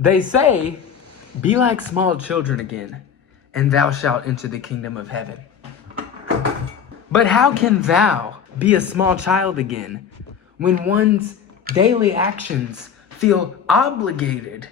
They say, be like small children again, and thou shalt enter the kingdom of heaven. But how can thou be a small child again when one's daily actions feel obligated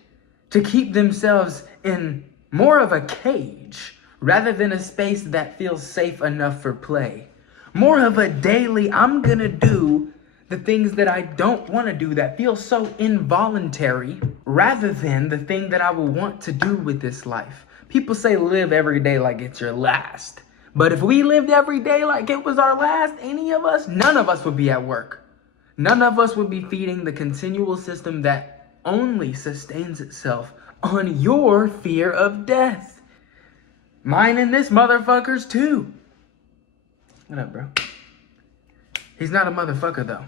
to keep themselves in more of a cage rather than a space that feels safe enough for play? More of a daily, I'm gonna do the things that I don't want to do that feel so involuntary rather than the thing that I will want to do with this life. People say live every day like it's your last. But if we lived every day like it was our last, any of us, none of us would be at work. None of us would be feeding the continual system that only sustains itself on your fear of death. Mine and this motherfucker's too. What up, bro? He's not a motherfucker though.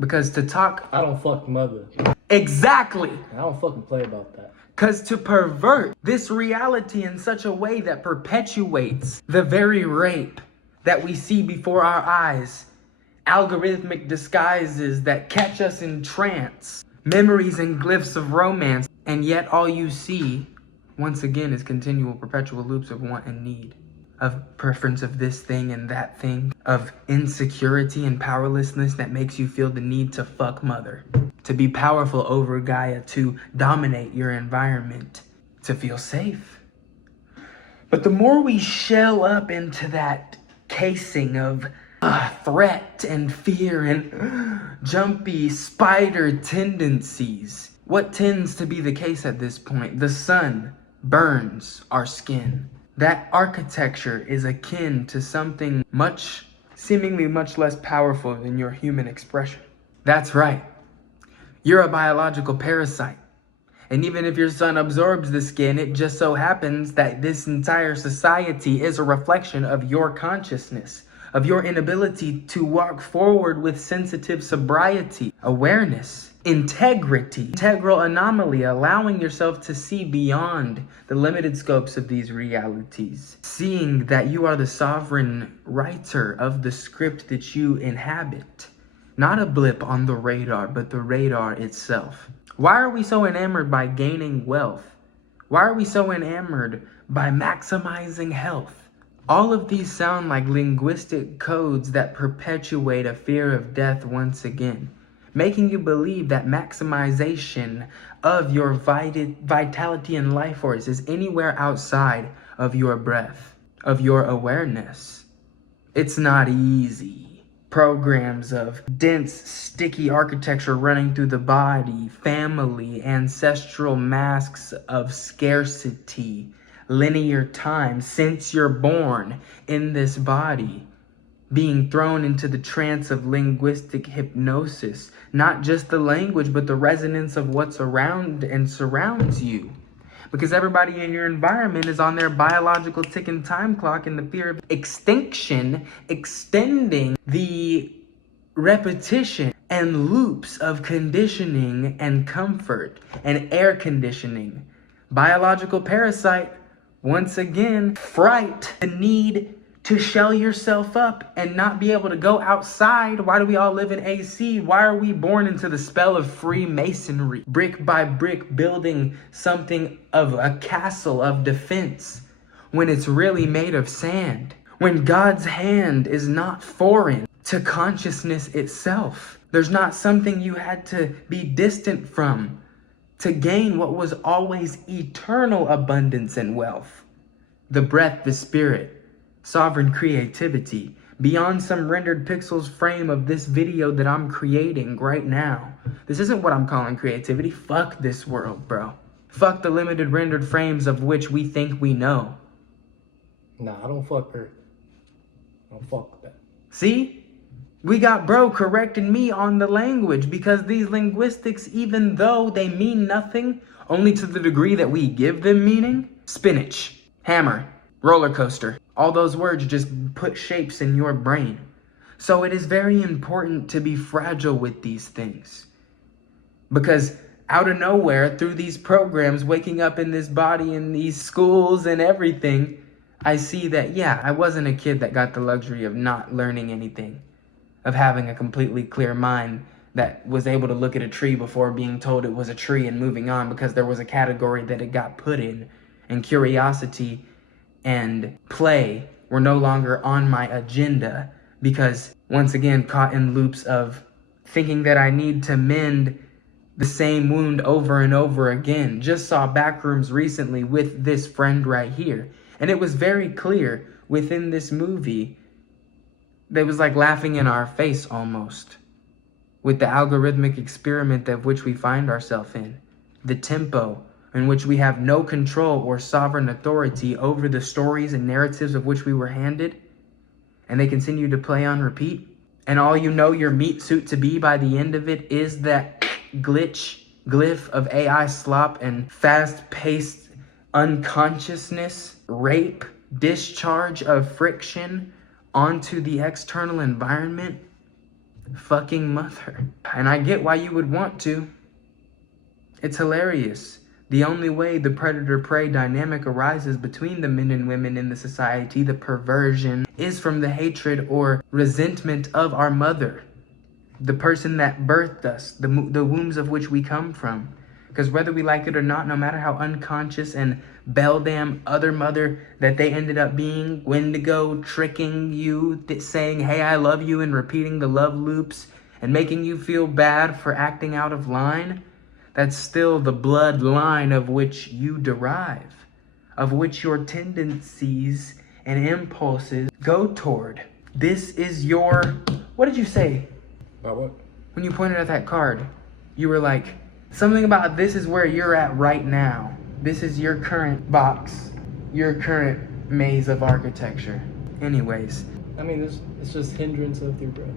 Because to talk... I don't fuck mother. Exactly. I don't fucking play about that. Because to pervert this reality in such a way that perpetuates the very rape that we see before our eyes, algorithmic disguises that catch us in trance, memories and glyphs of romance, and yet all you see, once again, is continual perpetual loops of want and need, of preference of this thing and that thing, of insecurity and powerlessness that makes you feel the need to fuck mother, to be powerful over Gaia, to dominate your environment, to feel safe. But the more we shell up into that casing of threat and fear and jumpy spider tendencies, what tends to be the case at this point? The sun burns our skin. That architecture is akin to something seemingly much less powerful than your human expression. That's right. You're a biological parasite. And even if your sun absorbs the skin, it just so happens that this entire society is a reflection of your consciousness, of your inability to walk forward with sensitive sobriety, awareness, integrity, integral anomaly, allowing yourself to see beyond the limited scopes of these realities, seeing that you are the sovereign writer of the script that you inhabit. Not a blip on the radar, but the radar itself. Why are we so enamored by gaining wealth? Why are we so enamored by maximizing health? All of these sound like linguistic codes that perpetuate a fear of death once again, making you believe that maximization of your vitality and life force is anywhere outside of your breath, of your awareness. It's not easy. Programs of dense, sticky architecture running through the body, family, ancestral masks of scarcity, linear time since you're born in this body, being thrown into the trance of linguistic hypnosis, not just the language, but the resonance of what's around and surrounds you. Because everybody in your environment is on their biological ticking time clock, and the fear of extinction extending the repetition and loops of conditioning and comfort and air conditioning. Biological parasite, once again, fright, the need to shell yourself up and not be able to go outside. Why do we all live in AC? Why are we born into the spell of Freemasonry? Brick by brick, building something of a castle of defense when it's really made of sand. When God's hand is not foreign to consciousness itself. There's not something you had to be distant from to gain what was always eternal abundance and wealth. The breath, the spirit, sovereign creativity, beyond some rendered pixels frame of this video that I'm creating right now. This isn't what I'm calling creativity. Fuck this world, bro. Fuck the limited rendered frames of which we think we know. Nah, I don't fuck her. I don't fuck with that. See? We got bro correcting me on the language, because these linguistics, even though they mean nothing, only to the degree that we give them meaning, spinach, hammer, roller coaster, all those words just put shapes in your brain. So it is very important to be fragile with these things. Because out of nowhere, through these programs, waking up in this body, in these schools and everything, I see that, yeah, I wasn't a kid that got the luxury of not learning anything, of having a completely clear mind that was able to look at a tree before being told it was a tree and moving on because there was a category that it got put in, and curiosity and play were no longer on my agenda because, once again, caught in loops of thinking that I need to mend the same wound over and over again. Just saw Backrooms recently with this friend right here, and it was very clear within this movie, they was like laughing in our face almost, with the algorithmic experiment of which we find ourselves in, the tempo in which we have no control or sovereign authority over the stories and narratives of which we were handed, and they continue to play on repeat. And all you know your meat suit to be by the end of it is that glyph of AI slop and fast-paced unconsciousness, rape, discharge of friction onto the external environment. Fucking mother. And I get why you would want to. It's hilarious. The only way the predator-prey dynamic arises between the men and women in the society, the perversion, is from the hatred or resentment of our mother, the person that birthed us, the wombs of which we come from. Because whether we like it or not, no matter how unconscious and beldam other mother that they ended up being, Wendigo tricking you, saying, hey, I love you, and repeating the love loops and making you feel bad for acting out of line, that's still the bloodline of which you derive, of which your tendencies and impulses go toward. This is your, what did you say? About what? When you pointed at that card, you were like, something about this is where you're at right now. This is your current box, your current maze of architecture. Anyways. I mean, it's just hindrance of your growth.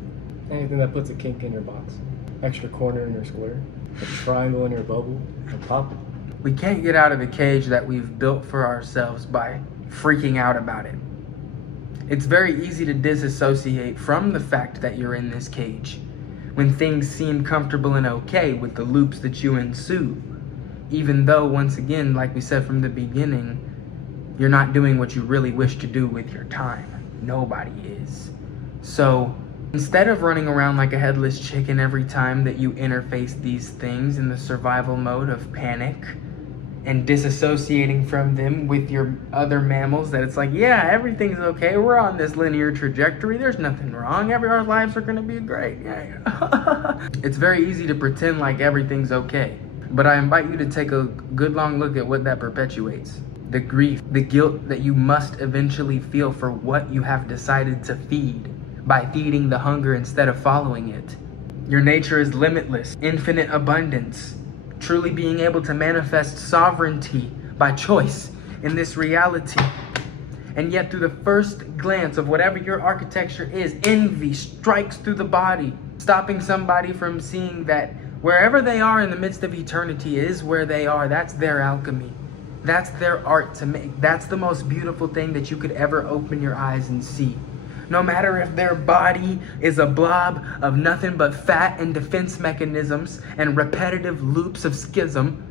Anything that puts a kink in your box. Extra corner in your square. A triangle in your bubble. A pop. We can't get out of the cage that we've built for ourselves by freaking out about it. It's very easy to disassociate from the fact that you're in this cage when things seem comfortable and okay with the loops that you ensue. Even though, once again, like we said from the beginning, you're not doing what you really wish to do with your time. Nobody is. So instead of running around like a headless chicken every time that you interface these things in the survival mode of panic and disassociating from them with your other mammals, that it's like, yeah, everything's okay. We're on this linear trajectory. There's nothing wrong. Our lives are going to be great. Yeah. It's very easy to pretend like everything's okay. But I invite you to take a good long look at what that perpetuates. The grief, the guilt that you must eventually feel for what you have decided to feed by feeding the hunger instead of following it. Your nature is limitless, infinite abundance, truly being able to manifest sovereignty by choice in this reality. And yet through the first glance of whatever your architecture is, envy strikes through the body, stopping somebody from seeing that wherever they are in the midst of eternity is where they are. That's their alchemy. That's their art to make. That's the most beautiful thing that you could ever open your eyes and see. No matter if their body is a blob of nothing but fat and defense mechanisms and repetitive loops of schism,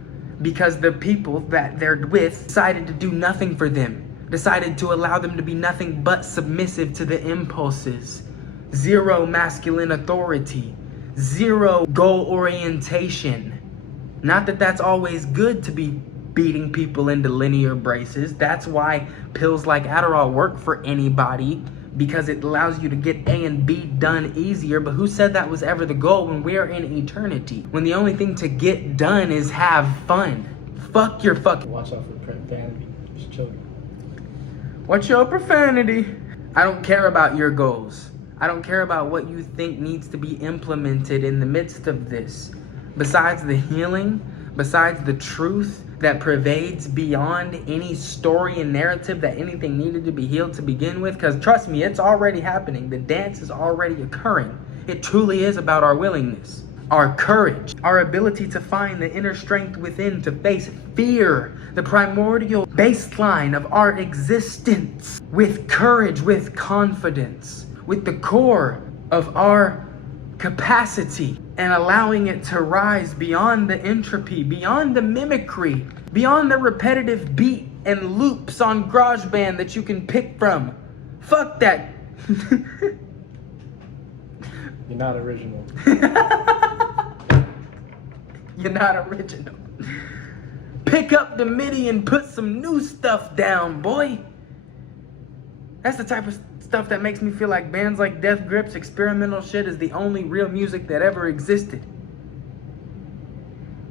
because the people that they're with decided to do nothing for them, decided to allow them to be nothing but submissive to the impulses. Zero masculine authority. Zero goal orientation. Not that that's always good to be beating people into linear braces. That's why pills like Adderall work for anybody, because it allows you to get A and B done easier. But who said that was ever the goal when we are in eternity? When the only thing to get done is have fun. Fuck your fucking... Watch out for profanity. Just children. What's your profanity? I don't care about your goals. I don't care about what you think needs to be implemented in the midst of this. Besides the healing, besides the truth that pervades beyond any story and narrative that anything needed to be healed to begin with. Because trust me, it's already happening. The dance is already occurring. It truly is about our willingness, our courage, our ability to find the inner strength within to face fear, the primordial baseline of our existence, with courage, with confidence, with the core of our capacity, and allowing it to rise beyond the entropy, beyond the mimicry, beyond the repetitive beat and loops on GarageBand that you can pick from. Fuck that. You're not original. You're not original. Pick up the MIDI and put some new stuff down, boy. That's the type of stuff that makes me feel like bands like Death Grip's experimental shit is the only real music that ever existed.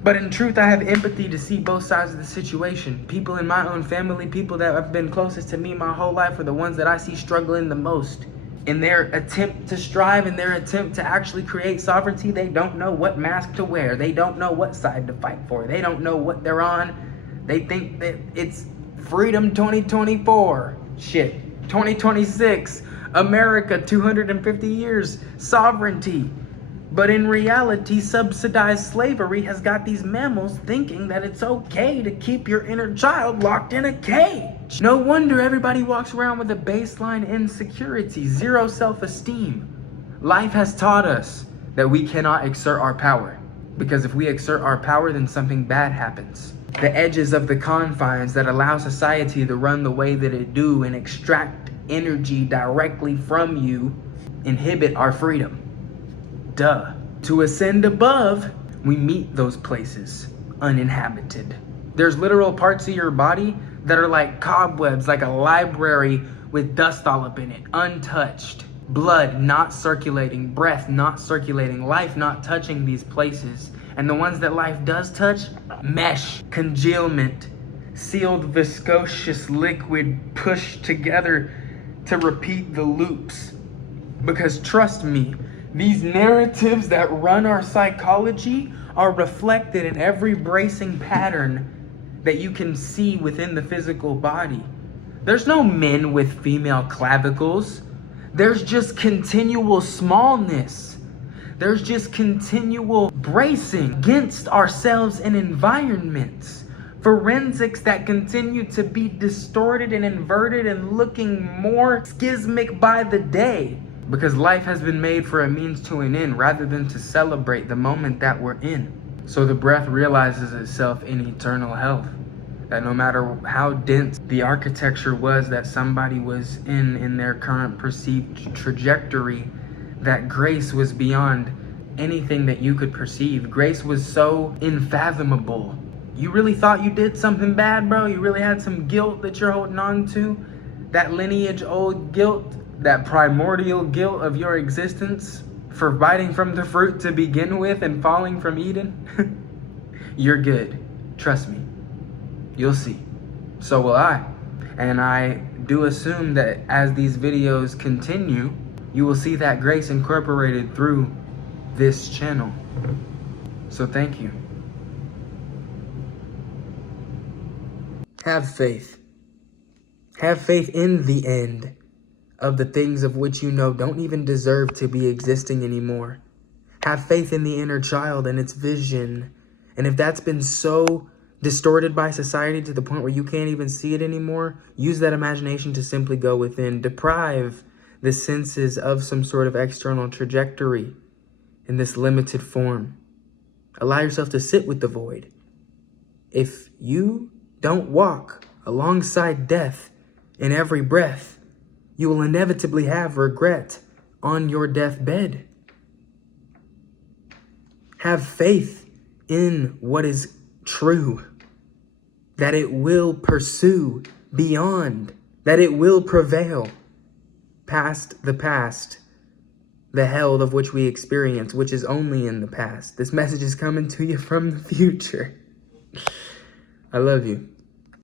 But in truth, I have empathy to see both sides of the situation. People in my own family, people that have been closest to me my whole life are the ones that I see struggling the most. In their attempt to strive, in their attempt to actually create sovereignty, they don't know what mask to wear. They don't know what side to fight for. They don't know what they're on. They think that it's freedom 2024. Shit. 2026. America 250 years. Sovereignty. But in reality, subsidized slavery has got these mammals thinking that it's okay to keep your inner child locked in a cage. No wonder everybody walks around with a baseline insecurity, zero self-esteem. Life has taught us that we cannot exert our power. Because if we exert our power, then something bad happens. The edges of the confines that allow society to run the way that it do and extract energy directly from you inhibit our freedom. Duh. To ascend above, we meet those places uninhabited. There's literal parts of your body that are like cobwebs, like a library with dust all up in it, untouched. Blood not circulating, breath not circulating, life not touching these places. And the ones that life does touch, mesh, congealment, sealed viscous liquid pushed together to repeat the loops. Because trust me, these narratives that run our psychology are reflected in every bracing pattern that you can see within the physical body. There's no men with female clavicles. There's just continual smallness. There's just continual bracing against ourselves in environments. Forensics that continue to be distorted and inverted and looking more schismic by the day. Because life has been made for a means to an end rather than to celebrate the moment that we're in. So the breath realizes itself in eternal health. That no matter how dense the architecture was that somebody was in their current perceived trajectory, that grace was beyond anything that you could perceive. Grace was so unfathomable. You really thought you did something bad, bro? You really had some guilt that you're holding on to? That lineage old guilt? That primordial guilt of your existence for biting from the fruit to begin with and falling from Eden? You're good. Trust me. You'll see. So will I. And I do assume that as these videos continue, you will see that grace incorporated through this channel. So thank you. Have faith. Have faith in the end of the things of which you know don't even deserve to be existing anymore. Have faith in the inner child and its vision. And if that's been so distorted by society to the point where you can't even see it anymore, use that imagination to simply go within. Deprive the senses of some sort of external trajectory in this limited form. Allow yourself to sit with the void. If you don't walk alongside death in every breath, you will inevitably have regret on your deathbed. Have faith in what is true, that it will pursue beyond, that it will prevail past the past, the hell of which we experience, which is only in the past. This message is coming to you from the future. I love you.